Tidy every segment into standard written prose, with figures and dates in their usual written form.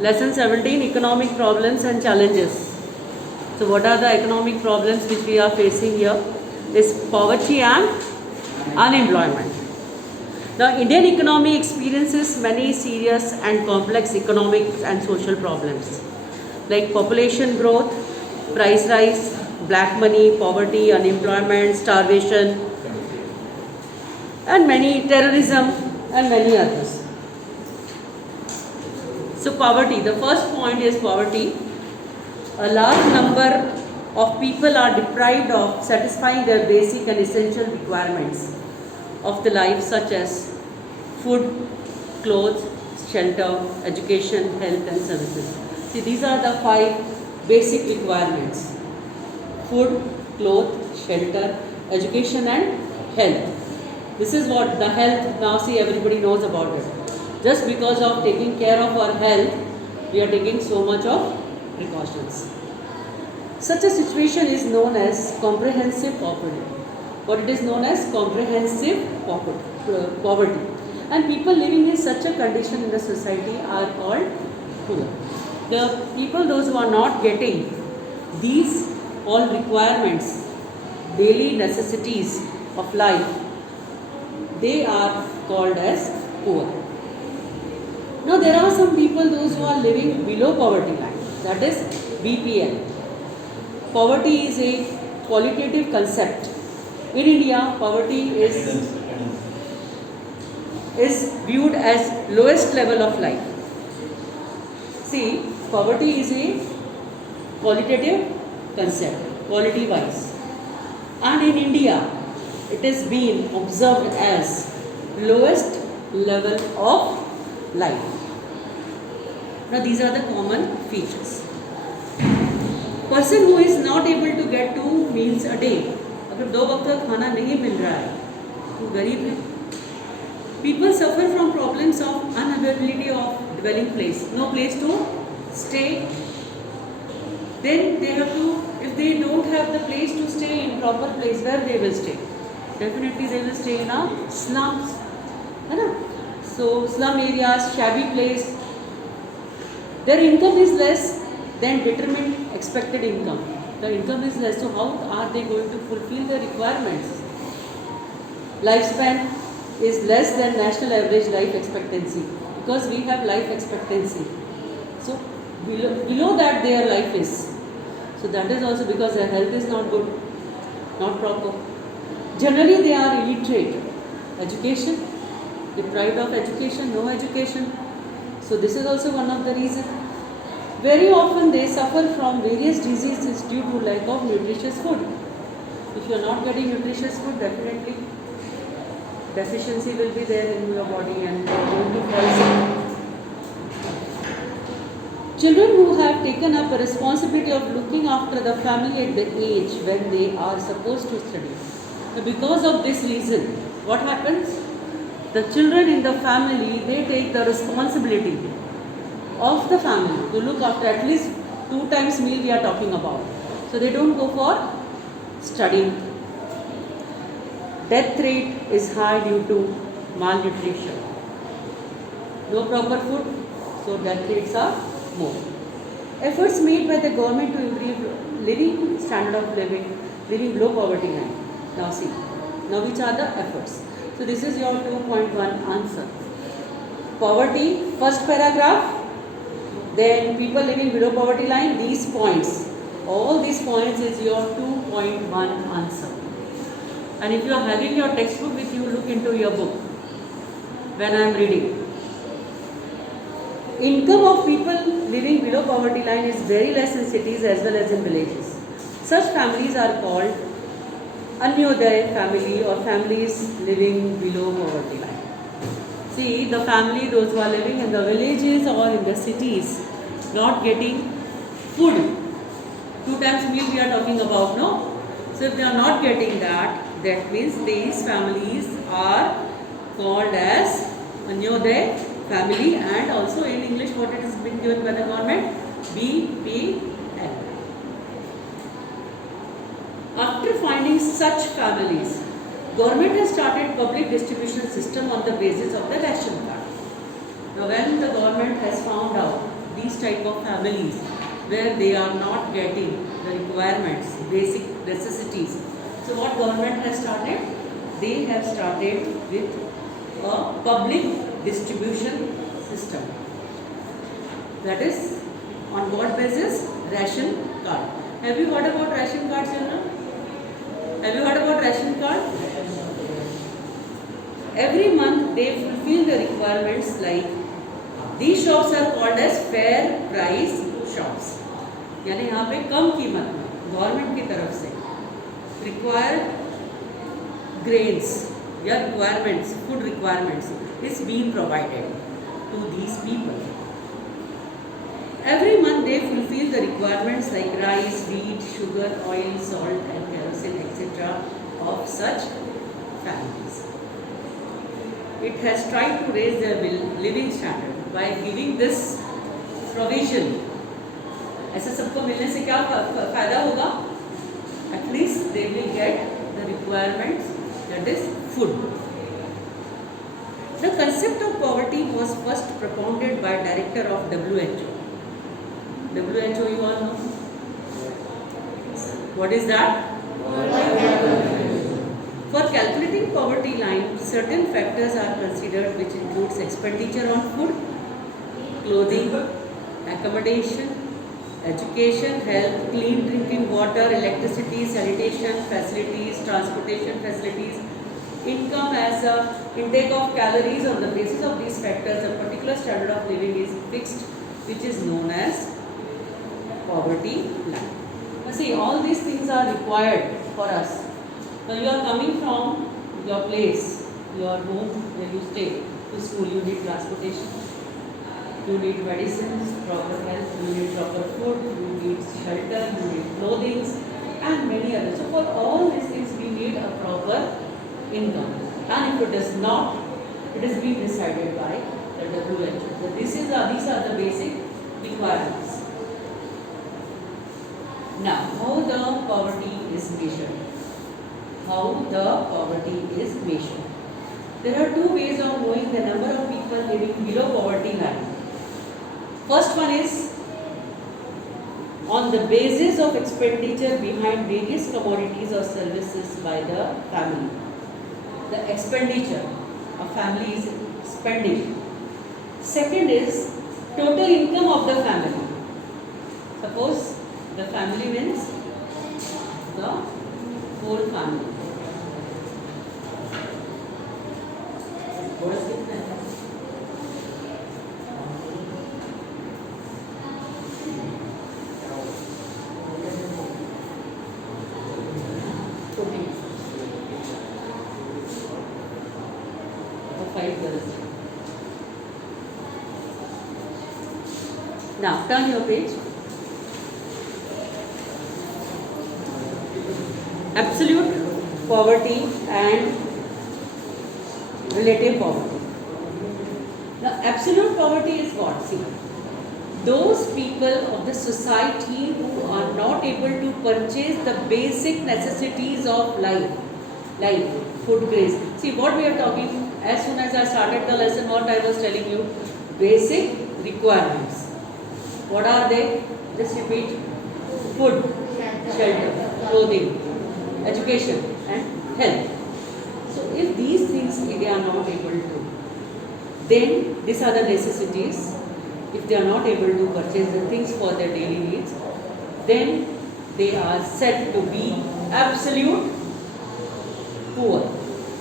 Lesson 17, economic problems and challenges. So what are the economic problems which we are facing here? Is poverty and unemployment. The Indian economy experiences many serious and complex economic and social problems like population growth, price rise, black money, poverty, unemployment, starvation, and many terrorism and many others. So poverty, the first point is poverty. A large number of people are deprived of satisfying their basic and essential requirements of the life such as food, clothes, shelter, education, health and services. See, these are the 5 basic requirements: food, clothes, shelter, education and health. This is what the health, now see, everybody knows about it. Just because of taking care of our health, we are taking so much of precautions. Such a situation is known as comprehensive poverty. What it is known as comprehensive poverty. And people living in such a condition in the society are called poor. The people, those who are not getting these all requirements, daily necessities of life, they are called as poor. Now there are some people, those who are living below poverty line, that is BPL. Poverty is a qualitative concept. In India, poverty is viewed as lowest level of life. See, poverty is a qualitative concept, quality wise. And in India, it is being observed as lowest level of life. Now these are the common features. Person who is not able to get 2 meals a day, अगर 2 वक्त का खाना नहीं मिल रहा है, तो गरीब है. People suffer from problems of unavailability of dwelling place, no place to stay. Then they have to, if they don't have the place to stay in proper place, where they will stay? Definitely they will stay in a slums, है ना? So slum areas, shabby place. Their income is less than determined expected income. The income is less, so how are they going to fulfill their requirements? Lifespan is less than national average life expectancy, because we have life expectancy. So below that their life is. So that is also because their health is not good, not proper. Generally they are illiterate. Education, deprived of education, no education. So this is also one of the reasons. Very often they suffer from various diseases due to lack of nutritious food. If you are not getting nutritious food, definitely deficiency will be there in your body and you are going to fall sick. Children who have taken up a responsibility of looking after the family at the age when they are supposed to study. So because of this reason, what happens? The children in the family, they take the responsibility of the family to look after at least 2 times meal we are talking about. So they don't go for studying. Death rate is high due to malnutrition. No proper food, so death rates are more. Efforts made by the government to improve living standard of living below poverty line. Now see, now which are the efforts? So this is your 2.1 answer. Poverty, first paragraph. Then people living below poverty line, these points. All these points is your 2.1 answer. And if you are having your textbook with you, look into your book when I am reading. Income of people living below poverty line is very less in cities as well as in villages. Such families are called Anyoday family or families living below poverty line. See, the family, those who are living in the villages or in the cities, not getting food. 2 times meal we are talking about, no? So if they are not getting that, that means these families are called as Anyoday family, and also in English what it is being given by the government? BPL. After finding such families, government has started public distribution system on the basis of the ration card. Now when the government has found out these type of families where they are not getting the requirements, basic necessities. So what government has started? They have started with a public distribution system. That is on what basis? Ration card. Have you heard about ration card, children? Have you heard about ration card? Every month they fulfill the requirements like these shops are called as fair price shops. यानी यहाँ पे कम कीमत में government की तरफ से required grains या requirements, food requirements is being provided to these people. Every month they fulfill the requirements like rice, wheat, sugar, oil, salt and kerosene etc. of such families. It has tried to raise their living standard by giving this provision. ऐसा सबको मिलने से क्या फायदा होगा? At least they will get the requirements, that is food. The concept of poverty was first propounded by director of WHO. WHO you all know? What is that? For calculating poverty line, certain factors are considered which includes expenditure on food, clothing, accommodation, education, health, clean drinking water, electricity, sanitation facilities, transportation facilities, income as a intake of calories. On the basis of these factors, a particular standard of living is fixed, which is known as poverty line. Now see, all these things are required for us. Now you are coming from your place, your home where you stay, to school. You need transportation, you need medicines, proper health, you need proper food, you need shelter, you need clothing and many others. So for all these things we need a proper income, and if it is not, it is being decided by the WHO. So these are the basic requirements. Now, how the poverty is measured? How the poverty is measured? There are two ways of knowing the number of people living below poverty line. First one is on the basis of expenditure behind various commodities or services by the family. The expenditure a family is spending. Second is total income of the family. Suppose the family means the whole family. Now turn your page. Absolute poverty and relative poverty. Now absolute poverty is what? See, those people of the society who are not able to purchase the basic necessities of life, like food, grains. See what we are talking, as soon as I started the lesson, what I was telling you, basic requirements. What are they? Just repeat. Food, shelter, clothing, education and health. So if these things they are not able to, then these are the necessities. If they are not able to purchase the things for their daily needs, then they are said to be absolute poor.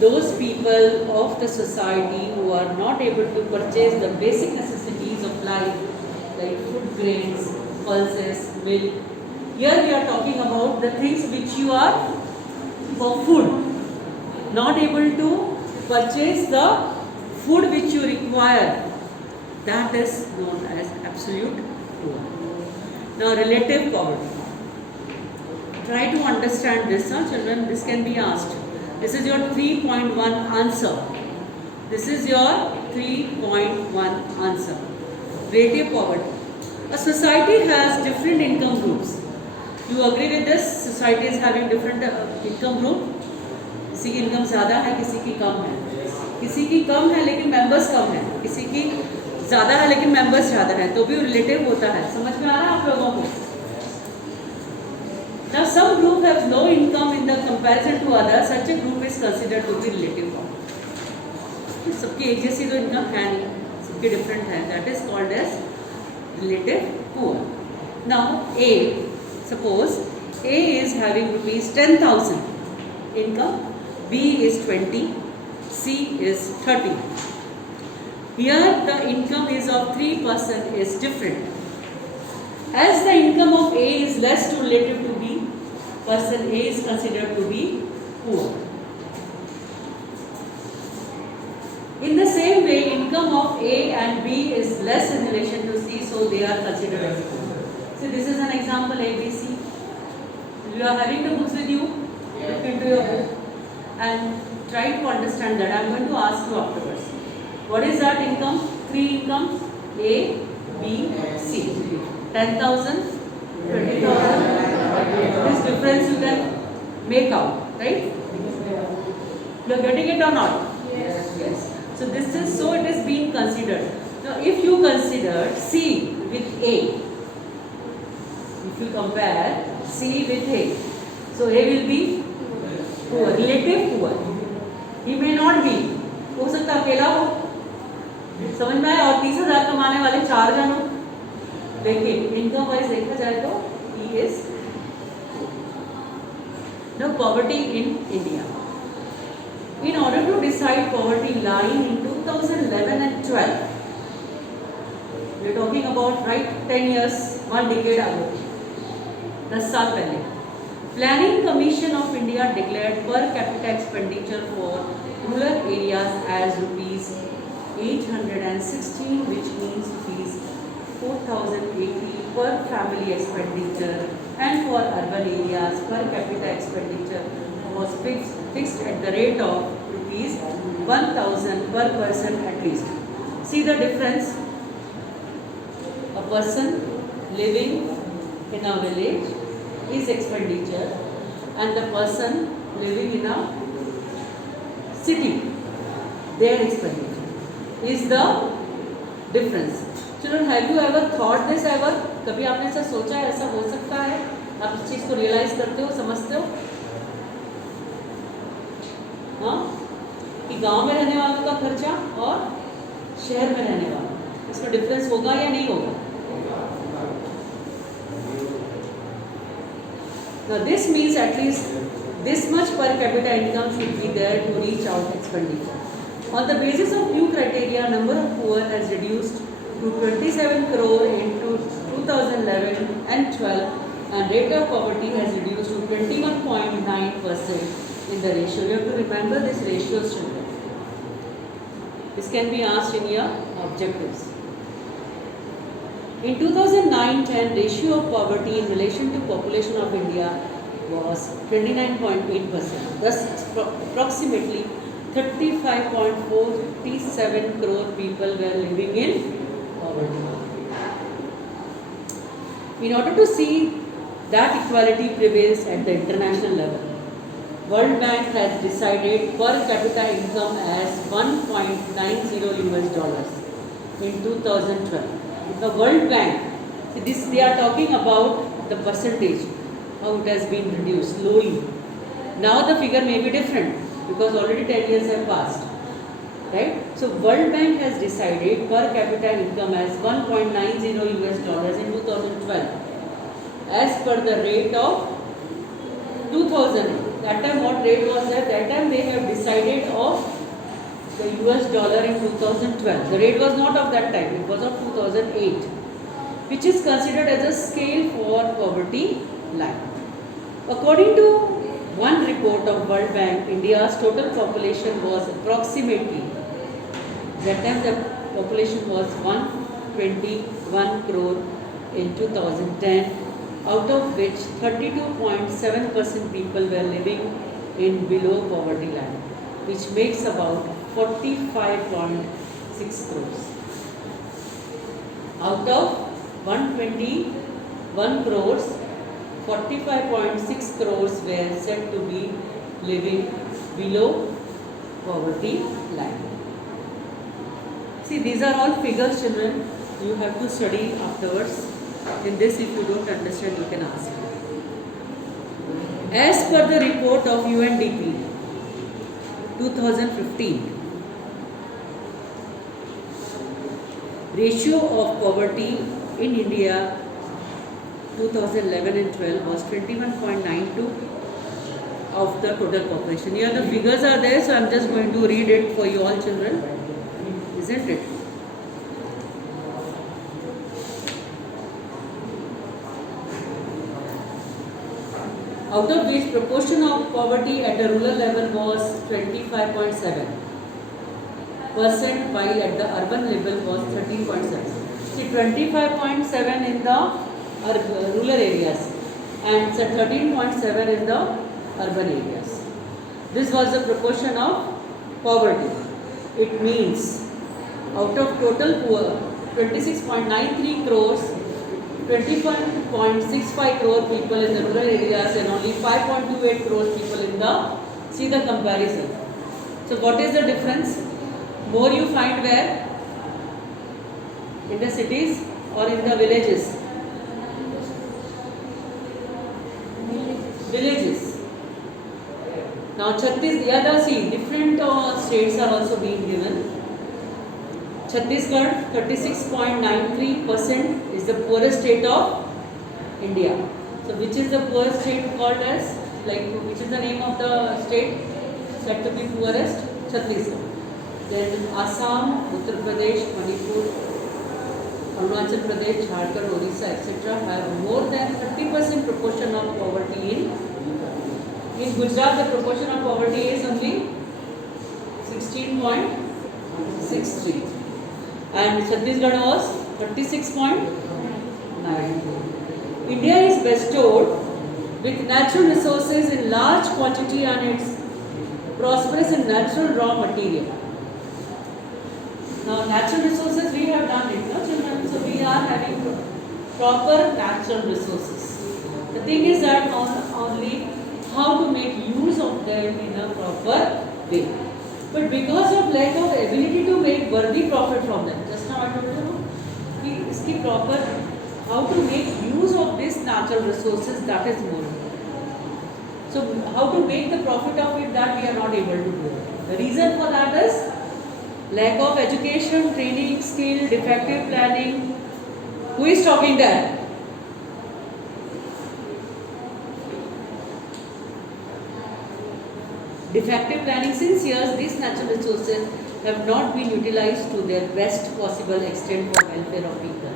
Those people of the society who are not able to purchase the basic necessities of life, like food, grains, pulses, milk. Here we are talking about the things which you are for food, not able to purchase the food which you require. That is known as absolute poor. Now relative poverty. Try to understand this, children. This can be asked. This is your 3.1 answer. This is your 3.1 answer. Relative poverty. A society has different income groups. You agree with this? Society is having different income group. किसी की income ज़्यादा है, किसी की कम है. किसी की कम है लेकिन मेंबर्स कम है. किसी की ज़्यादा है लेकिन मेंबर्स ज़्यादा है तो भी रिलेटिव होता है। समझ में आ रहा है आप लोगों को? Now some group have low income in the comparison to others. Such a group is considered to be relative poor. सबकी एक जैसी तो इनकम है नहीं, सबके डिफरेंट है. That is called as relative poor. Now A, suppose A is having rupees 10,000 income, B is 20, C is 30. Here the income is of 3% is different. As the income of A is less to relative to B, person A is considered to be poor. In the same way, income of A and B is less in relation to C, so they are considered as poor. So this is an example ABC. You are having the books with you. Look into your book and try to understand that. I am going to ask you afterwards. What is that income? Three incomes: A, B, C. 10,000, 20,000. This difference you can make out, right? You are getting it or not? Yes. So this is, so it is being considered. Now if you consider C with A, if you compare C with A, so A will be poor, relative poor. He may not be, हो सकता अकेला हो, समझ में आया? और 30,000 कमाने वाले 4 जन हो. देखिए इनकम वाइज देखा जाए तो he is the poverty in India. In order to decide poverty line in 2011 and 12, we are talking about right 10 years, 1 decade ago, 10 साल पहले, Planning Commission of India declared per capita expenditure for rural areas as rupees 816, which means rupees 4,080 per family expenditure, and for urban areas per capita expenditure was fixed at the rate of rupees 1,000 per person at least. See the difference? A person living in a village, his expenditure, and the person living in a city, their expenditure is the difference. Children, have you ever thought this ever? कभी आपने ऐसा सोचा है ऐसा हो सकता है? आप इस चीज को रियलाइज करते हो, समझते हो? हाँ, कि गांव में रहने वालों का खर्चा और शहर में रहने वालों, इसमें डिफरेंस होगा या नहीं होगा? Now this means at least this much per capita income should be there to reach out expenditure. On the basis of new criteria, number of poor has reduced to 27 crore in 2011 and 12, and rate of poverty has reduced to 21.9% in the ratio. You have to remember this ratio, children. This can be asked in your objectives. In 2009-10, ratio of poverty in relation to population of India was 29.8%. Thus, approximately 35.437 crore people were living in poverty. In order to see that equality prevails at the international level, World Bank has decided per capita income as $1.90 in 2012. The World Bank, see this, they are talking about the percentage, how it has been reduced slowly. Now the figure may be different because already 10 years have passed, right? So World Bank has decided per capita income as $1.90 in 2012 as per the rate of 2000. That time what rate was there? That time they have decided of the US dollar in 2012. The rate was not of that time, it was of 2008, which is considered as a scale for poverty line. According to one report of World Bank, India's total population was approximately, that time the population was 121 crore in 2010, out of which 32.7% people were living in below poverty line, which makes about 45.6 crores. Out of 121 crores, 45.6 crores were said to be living below poverty line. See, these are all figures, children. You have to study afterwards. In this, if you don't understand, you can ask. As per the report of UNDP 2015, ratio of poverty in India 2011 and 12 was 21.92 of the total population. Here the figures are there, so I am just going to read it for you all, children. Isn't it? Out of which proportion of poverty at a rural level was 25.7%, while at the urban level was 13.7. See, 25.7 in the rural areas and 13.7 in the urban areas. This was the proportion of poverty. It means out of total poor, 26.93 crores, 21.65 crore people in the rural areas and only 5.28 crore people in the, see the comparison. So what is the difference? More you find where? In the cities or in the villages? Villages. Now Chhattisgarh, see different states are also being given. Chhattisgarh 36.93% is the poorest state of India. So which is the poorest state called as, like which is the name of the state said to be poorest? Chhattisgarh. Then Assam, Uttar Pradesh, Manipur, Arunachal Pradesh, Jharkhand, Odisha, etc. have more than 30% proportion of poverty in Gujarat. The proportion of poverty is only 16.63 and Chhattisgarh was 36.9. India is bestowed with natural resources in large quantity and it's prosperous in natural raw material. Now natural resources we have done it, no children? So we are having proper natural resources. The thing is that only how to make use of them in a proper way. But because of lack of ability to make worthy profit from them, just now I told you, iski proper how to make use of these natural resources, that is more. So how to make the profit of it, that we are not able to do. The reason for that is lack of education, training, skill, defective planning. Who is talking there? Defective planning. Since years, these natural resources have not been utilized to their best possible extent for welfare of people.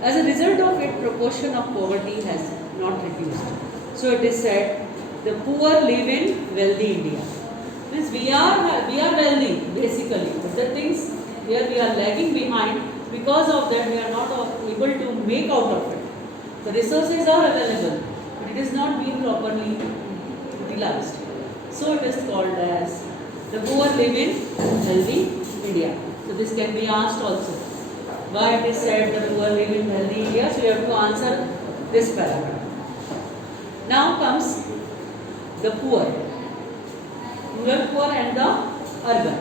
As a result of it, proportion of poverty has not reduced. So it is said, the poor live in wealthy India. Means we are wealthy basically, but the things here we are lagging behind. Because of that, we are not able to make out of it. The resources are available, but it is not being properly utilized. So it is called as the poor live in healthy India. So this can be asked also. Why it is said the poor live in healthy India? So you have to answer this paragraph. Now comes the poor. Rural poor and the urban.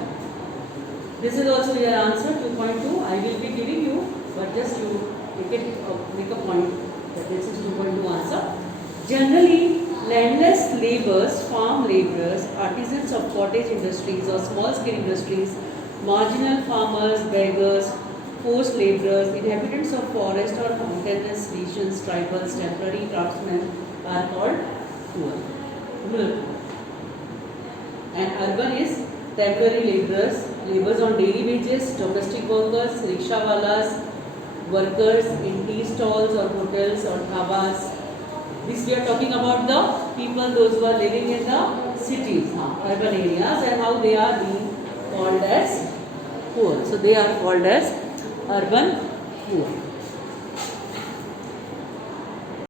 This is also your answer 2.2. I will be giving you, but just you make a point that this is 2.2 answer. Generally, landless laborers, farm laborers, artisans of cottage industries or small scale industries, marginal farmers, beggars, forced laborers, inhabitants of forest or mountainous regions, tribals, temporary craftsmen are called poor. Rural. And urban is temporary laborers, laborers on daily wages, domestic workers, rickshawalas, workers in tea stalls or hotels or dhabas. This we are talking about the people, those who are living in the cities, urban areas, and how they are being called as poor. So they are called as urban poor.